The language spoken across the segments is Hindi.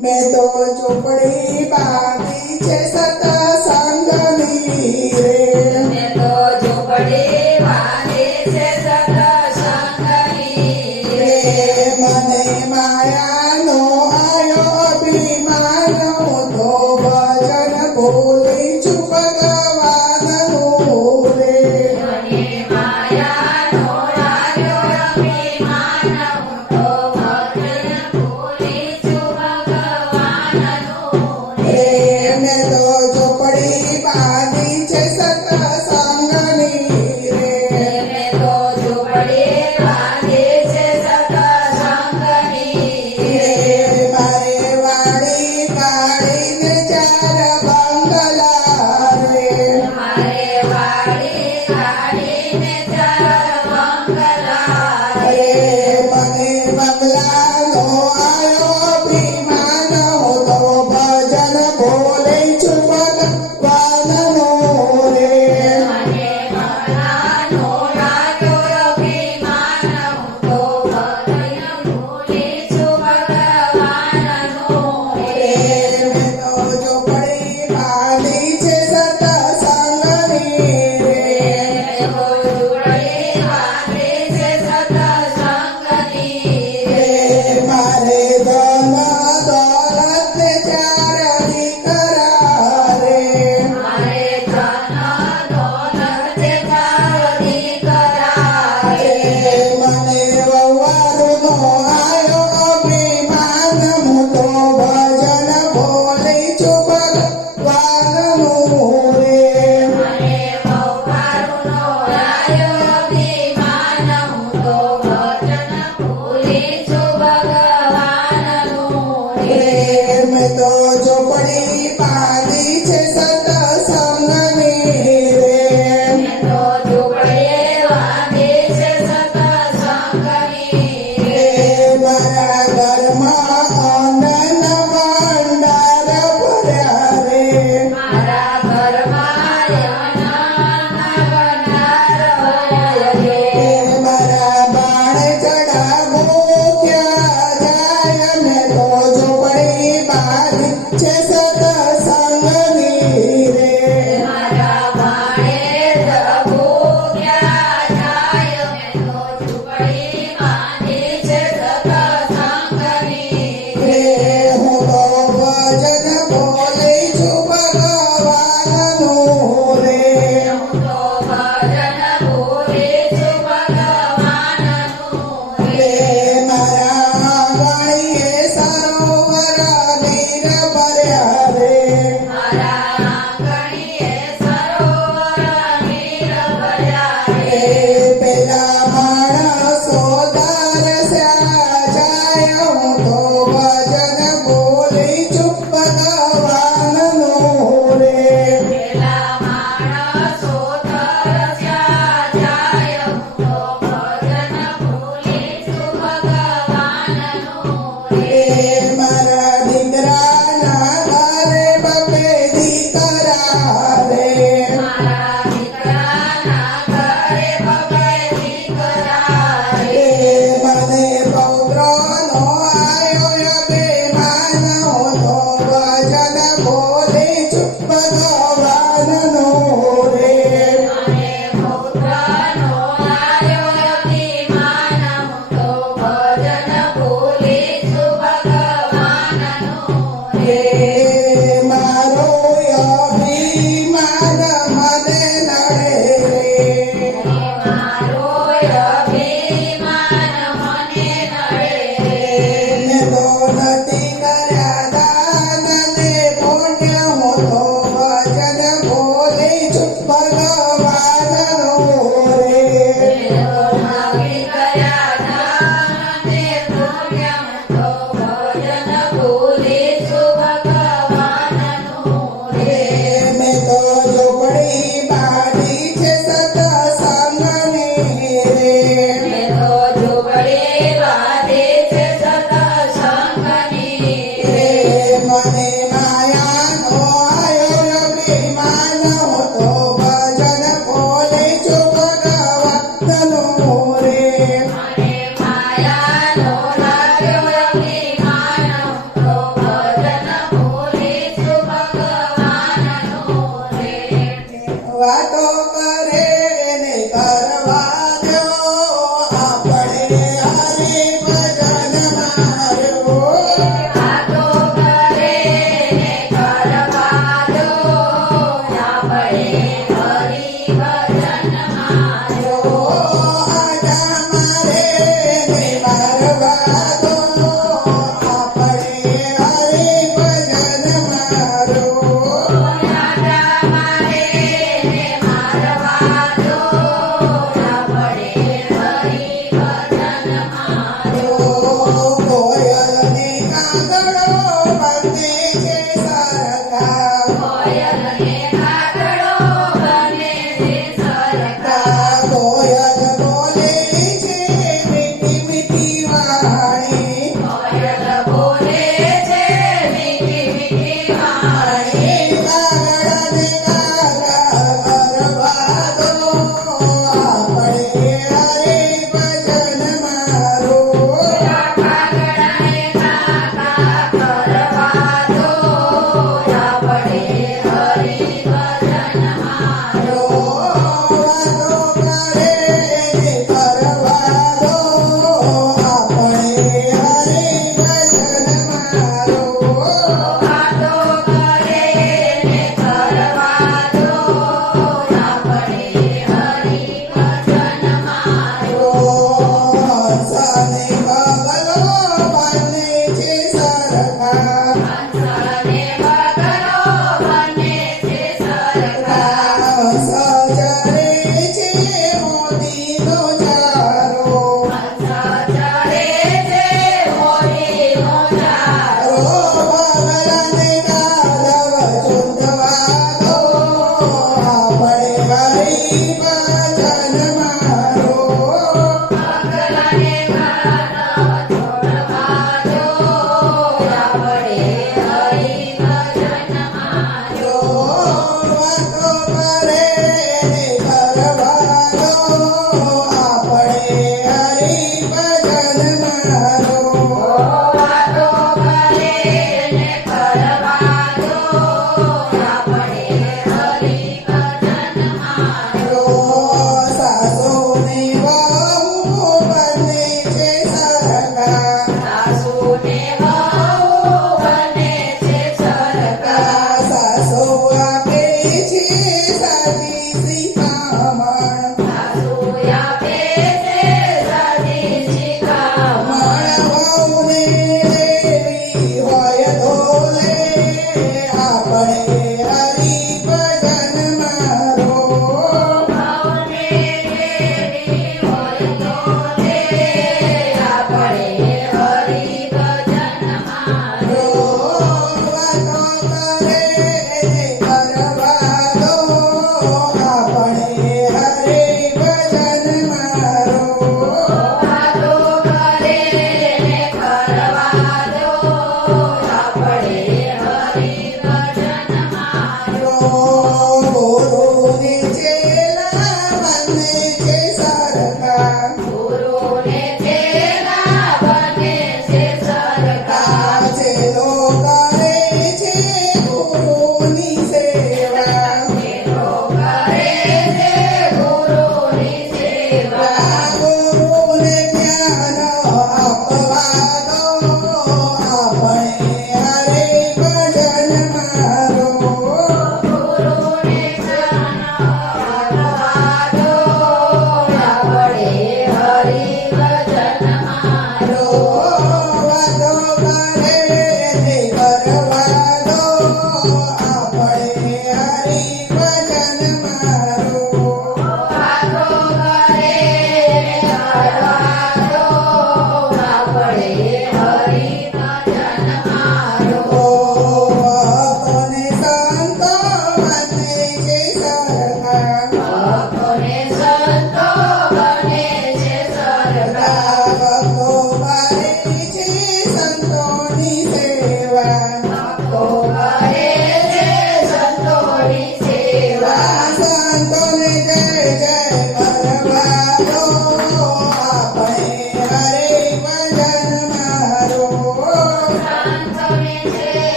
मैं तो चोपड़े बागी छे सता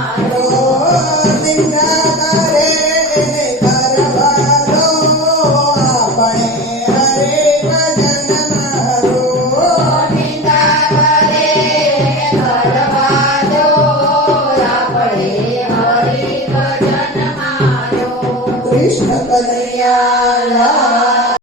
Wow.